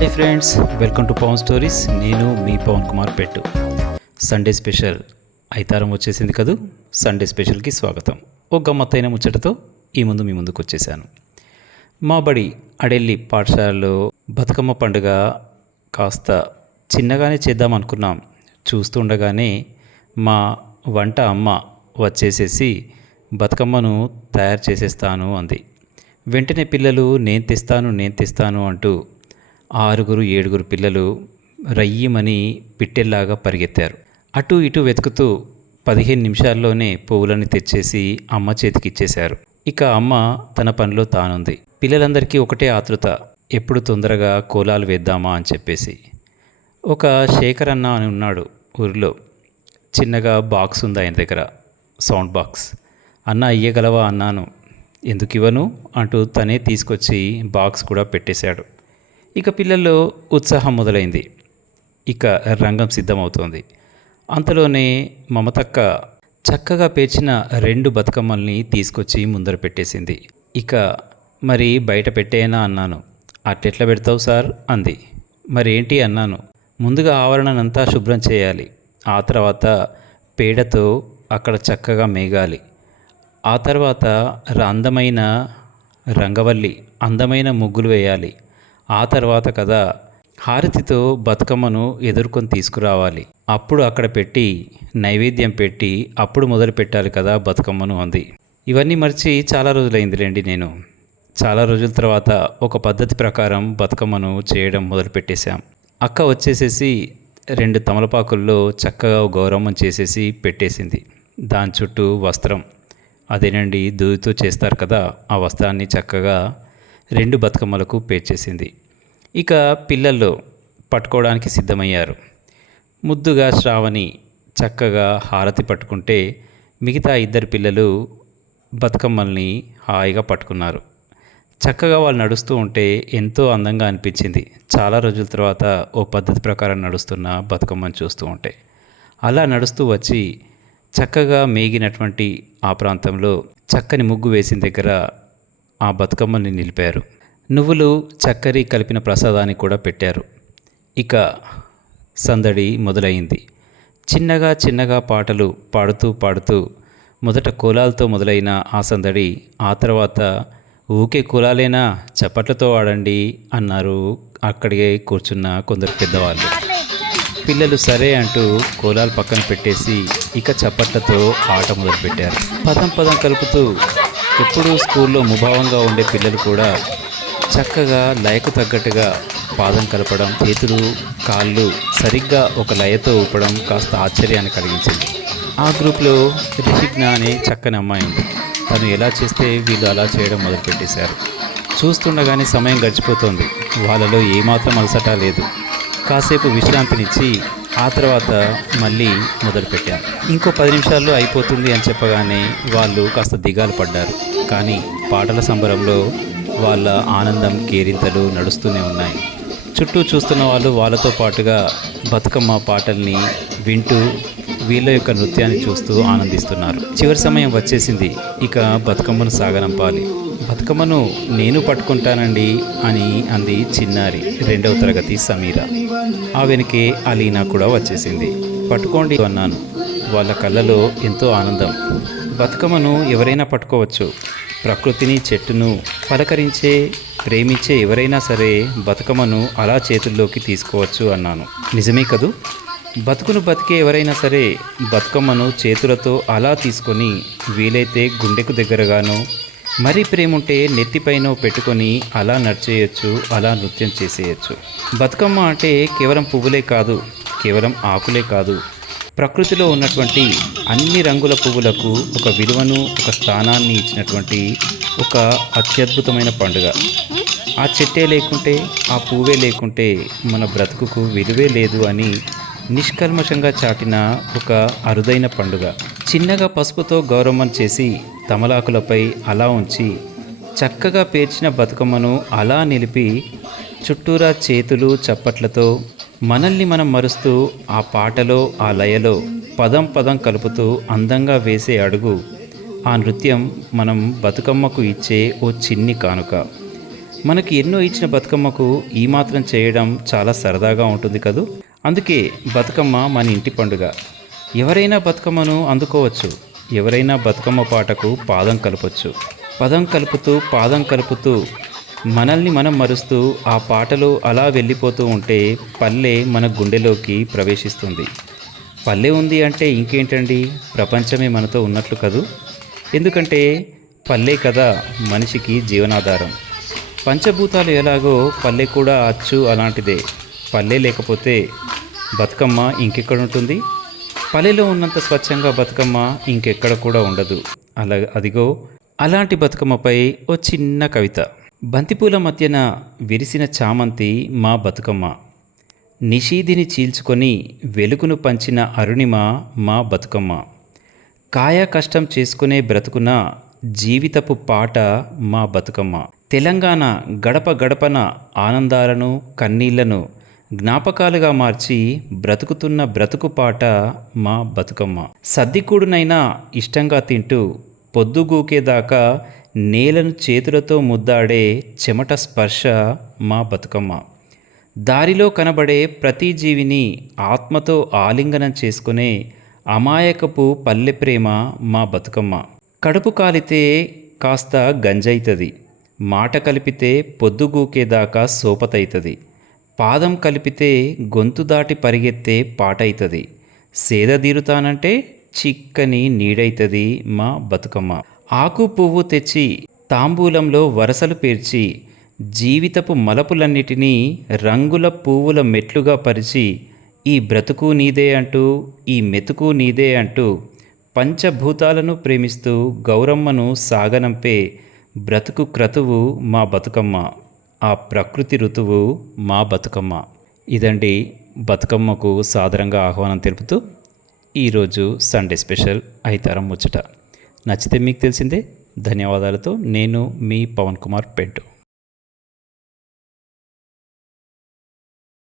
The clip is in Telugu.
Hey friends, welcome to Pavan stories. నేను మీ పవన్ కుమార్ పెట్టు. సండే స్పెషల్ ఐతారం వచ్చేసింది కదూ. సండే స్పెషల్కి స్వాగతం. ఒక గమ్మత్తైన ముచ్చటతో మీ ముందుకు వచ్చేసాను. మా బడి అడెల్లి పాఠశాలలో బతుకమ్మ పండుగ కాస్త చిన్నగానే చేద్దాం అనుకున్నాం. చూస్తుండగానే మా వంట అమ్మ వచ్చేసేసి బతుకమ్మను తయారు చేసేస్తాను అంది. వెంటనే పిల్లలు నేను తెస్తాను అంటూ 6-7 పిల్లలు రయ్యమని పిట్టెల్లాగా పరిగెత్తారు. అటు ఇటు వెతుకుతూ 15 నిమిషాల్లోనే పువ్వులని తెచ్చేసి అమ్మ చేతికిచ్చేశారు. ఇక అమ్మ తన పనిలో తానుంది. పిల్లలందరికీ ఒకటే ఆతృత, ఎప్పుడు తొందరగా కోలాలు వేద్దామా అని చెప్పేసి. ఒక శేఖర్ అన్న అని ఉన్నాడు ఊరిలో. చిన్నగా బాక్స్ ఉంది ఆయన దగ్గర, సౌండ్ బాక్స్. అన్న ఇయ్యగలవా అన్నాను. ఎందుకు ఇవ్వను అంటూ తనే తీసుకొచ్చి బాక్స్ కూడా పెట్టేశాడు. ఇక పిల్లల్లో ఉత్సాహం మొదలైంది. ఇక రంగం సిద్ధమవుతోంది. అంతలోనే మమతక్క చక్కగా పేర్చిన 2 బతుకమ్మల్ని తీసుకొచ్చి ముందర పెట్టేసింది. ఇక మరి బయట పెట్టేయనా అన్నాను. అట్లెట్లా పెడతావు సార్ అంది. మరేంటి అన్నాను. ముందుగా ఆవరణనంతా శుభ్రం చేయాలి, ఆ తర్వాత పేడతో అక్కడ చక్కగా మేగాలి, ఆ తర్వాత అందమైన రంగవల్లి, అందమైన ముగ్గులు వేయాలి, ఆ తర్వాత కదా హారతితో బతుకమ్మను ఎదుర్కొని తీసుకురావాలి, అప్పుడు అక్కడ పెట్టి నైవేద్యం పెట్టి అప్పుడు మొదలు పెట్టాలి కదా బతుకమ్మను అంది. ఇవన్నీ మర్చి చాలా రోజులైందిలేండి. నేను చాలా రోజుల తర్వాత ఒక పద్ధతి ప్రకారం బతుకమ్మను చేయడం మొదలుపెట్టేశాం. అక్క వచ్చేసేసి 2 తమలపాకుల్లో చక్కగా గౌరమ్మం చేసేసి పెట్టేసింది. దాని చుట్టూ వస్త్రం, అదేనండి దూదితో చేస్తారు కదా, ఆ వస్త్రాన్ని చక్కగా 2 బతుకమ్మలకు పేర్చేసింది. ఇక పిల్లల్లో పట్టుకోవడానికి సిద్ధమయ్యారు. ముద్దుగా శ్రావణి చక్కగా హారతి పట్టుకుంటే మిగతా 2 పిల్లలు బతుకమ్మల్ని హాయిగా పట్టుకున్నారు. చక్కగా వాళ్ళు నడుస్తూ ఉంటే ఎంతో అందంగా అనిపించింది. చాలా రోజుల తర్వాత ఓ పద్ధతి ప్రకారం నడుస్తున్న బతుకమ్మని చూస్తూ ఉంటే. అలా నడుస్తూ వచ్చి చక్కగా మేగినటువంటి ఆ ప్రాంతంలో చక్కని ముగ్గు వేసిన దగ్గర ఆ బతుకమ్మల్ని నిలిపారు. నువ్వులు చక్కెర కలిపిన ప్రసాదాన్ని కూడా పెట్టారు. ఇక సందడి మొదలైంది. చిన్నగా పాటలు పాడుతూ మొదట కోలాలతో మొదలైన ఆ సందడి, ఆ తర్వాత ఊకే కోలాలేనా, చప్పట్లతో ఆడండి అన్నారు అక్కడికే కూర్చున్న కొందరు పెద్దవాళ్ళు. పిల్లలు సరే అంటూ కోలాలు పక్కన పెట్టేసి ఇక చప్పట్లతో ఆట మొదలుపెట్టారు. పదం కలుపుతూ ఎప్పుడూ స్కూల్లో ముభావంగా ఉండే పిల్లలు కూడా చక్కగా లయకు తగ్గట్టుగా పాదం కలపడం, చేతులు కాళ్ళు సరిగ్గా ఒక లయతో ఊపడం కాస్త ఆశ్చర్యాన్ని కలిగించింది. ఆ గ్రూప్లో రిషిజ్ఞ అనే చక్కని అమ్మాయి ఉంది. తను ఎలా చేస్తే వీళ్ళు అలా చేయడం మొదలుపెట్టేశారు. చూస్తుండగానే సమయం గడిచిపోతుంది. వాళ్ళలో ఏమాత్రం అలసట లేదు. కాసేపు విశ్రాంతినిచ్చి ఆ తర్వాత మళ్ళీ మొదలుపెట్టాను. ఇంకో 10 నిమిషాల్లో అయిపోతుంది అని చెప్పగానే వాళ్ళు కాస్త దిగాలు పడ్డారు. కానీ పాటల సంబరంలో వాళ్ళ ఆనందం కేరింతలు నడుస్తూనే ఉన్నాయి. చుట్టూ చూస్తున్న వాళ్ళు వాళ్ళతో పాటుగా బతుకమ్మ పాటల్ని వింటూ వీళ్ళ యొక్క నృత్యాన్ని చూస్తూ ఆనందిస్తున్నారు. చివరి సమయం వచ్చేసింది. ఇక బతుకమ్మను సాగనంపాలి. బతుకమ్మను నేను పట్టుకుంటానండి అని అంది చిన్నారి 2వ తరగతి సమీర. ఆ వెనుకే అలీనా కూడా వచ్చేసింది. పట్టుకోండి అన్నాను. వాళ్ళ కళ్ళలో ఎంతో ఆనందం. బతుకమ్మను ఎవరైనా పట్టుకోవచ్చు. ప్రకృతిని, చెట్టును పలకరించే, ప్రేమించే ఎవరైనా సరే బతుకమ్మను అలా చేతుల్లోకి తీసుకోవచ్చు అన్నాను. నిజమే కదూ. బతుకును బతికే ఎవరైనా సరే బతుకమ్మను చేతులతో అలా తీసుకొని వీలైతే గుండెకు దగ్గరగానో, మరీ ప్రేముంటే నెత్తిపైన పెట్టుకొని అలా నడిచేయచ్చు, అలా నృత్యం చేసేయచ్చు. బతుకమ్మ అంటే కేవలం పువ్వులే కాదు, కేవలం ఆకులే కాదు, ప్రకృతిలో ఉన్నటువంటి అన్ని రంగుల పువ్వులకు ఒక విలువను, ఒక స్థానాన్ని ఇచ్చినటువంటి ఒక అత్యద్భుతమైన పండుగ. ఆ చెట్టే లేకుంటే, ఆ పువ్వే లేకుంటే మన బ్రతుకుకు విలువే లేదు అని నిష్కల్మషంగా చాటిన ఒక అరుదైన పండుగ. చిన్నగా పసుపుతో గౌరమ్మను చేసి తమలాకులపై అలా ఉంచి చక్కగా పేర్చిన బతుకమ్మను అలా నిలిపి చుట్టూరా చేతులు చప్పట్లతో మనల్ని మనం మరుస్తూ ఆ పాటలో, ఆ లయలో పదం కలుపుతూ అందంగా వేసే అడుగు, ఆ నృత్యం మనం బతుకమ్మకు ఇచ్చే ఓ చిన్ని కానుక. మనకి ఎన్నో ఇచ్చిన బతుకమ్మకు ఈ మాత్రం చేయడం చాలా సరదాగా ఉంటుంది కదూ. అందుకే బతుకమ్మ మన ఇంటి పండుగ. ఎవరైనా బతుకమ్మను అందుకోవచ్చు, ఎవరైనా బతుకమ్మ పాటకు పాదం కలపొచ్చు. పదం కలుపుతూ పాదం కలుపుతూ మనల్ని మనం మరుస్తూ ఆ పాటలో అలా వెళ్ళిపోతూ ఉంటే పల్లె మన గుండెలోకి ప్రవేశిస్తుంది. పల్లె ఉంది అంటే ఇంకేంటండి, ప్రపంచమే మనతో ఉన్నట్లు కదూ. ఎందుకంటే పల్లె కదా మనిషికి జీవనాధారం. పంచభూతాలు ఎలాగో పల్లె కూడా అచ్చు అలాంటిదే. పల్లె లేకపోతే బతుకమ్మ ఇంకెక్కడ ఉంటుంది? పల్లెలో ఉన్నంత స్వచ్ఛంగా బతుకమ్మ ఇంకెక్కడ కూడా ఉండదు. అదిగో అలాంటి బతుకమ్మపై ఓ చిన్న కవిత. బంతిపూల మధ్యన విరిసిన చామంతి మా బతుకమ్మ, నిషీదిని చీల్చుకొని వెలుగును పంచిన అరుణిమ మా బతుకమ్మ, కాయ కష్టం చేసుకునే బ్రతుకున జీవితపు పాట మా బతుకమ్మ, తెలంగాణ గడప గడపన ఆనందాలను కన్నీళ్లను జ్ఞాపకాలుగా మార్చి బ్రతుకుతున్న బ్రతుకు పాట మా బతుకమ్మ, సద్దికూడునైనా ఇష్టంగా తింటూ పొద్దుగూకేదాకా నేలను చేతులతో ముద్దాడే చెమట స్పర్శ మా బతుకమ్మ, దారిలో కనబడే ప్రతి జీవిని ఆత్మతో ఆలింగనం చేసుకునే అమాయకపు పల్లె ప్రేమ మా బతుకమ్మ, కడుపు కాలితే కాస్త గంజైతుంది, మాట కలిపితే పొద్దుగూకేదాకా సోపతైతుంది, పాదం కలిపితే గొంతు దాటి పరిగెత్తే పాటైతుంది, సేదదీరుతానంటే చిక్కని నీడైతుంది మా బతుకమ్మ, ఆకు పువ్వు తెచ్చి తాంబూలంలో వరసలు పేర్చి జీవితపు మలపులన్నిటినీ రంగుల పువ్వుల మెట్లుగా పరిచి ఈ బ్రతుకు నీదే అంటూ ఈ మెతుకు నీదే అంటూ పంచభూతాలను ప్రేమిస్తూ గౌరమ్మను సాగనంపే బ్రతుకు క్రతువు మా బతుకమ్మ, ఆ ప్రకృతి ఋతువు మా బతుకమ్మ. ఇదండి బతుకమ్మకు సాదరంగా ఆహ్వానం తెలుపుతూ ఈరోజు సండే స్పెషల్ ఐతారం ముచ్చట. నచ్చితే మీకు తెలిసిందే. ధన్యవాదాలతో నేను మీ పవన్ కుమార్ పెట్టు.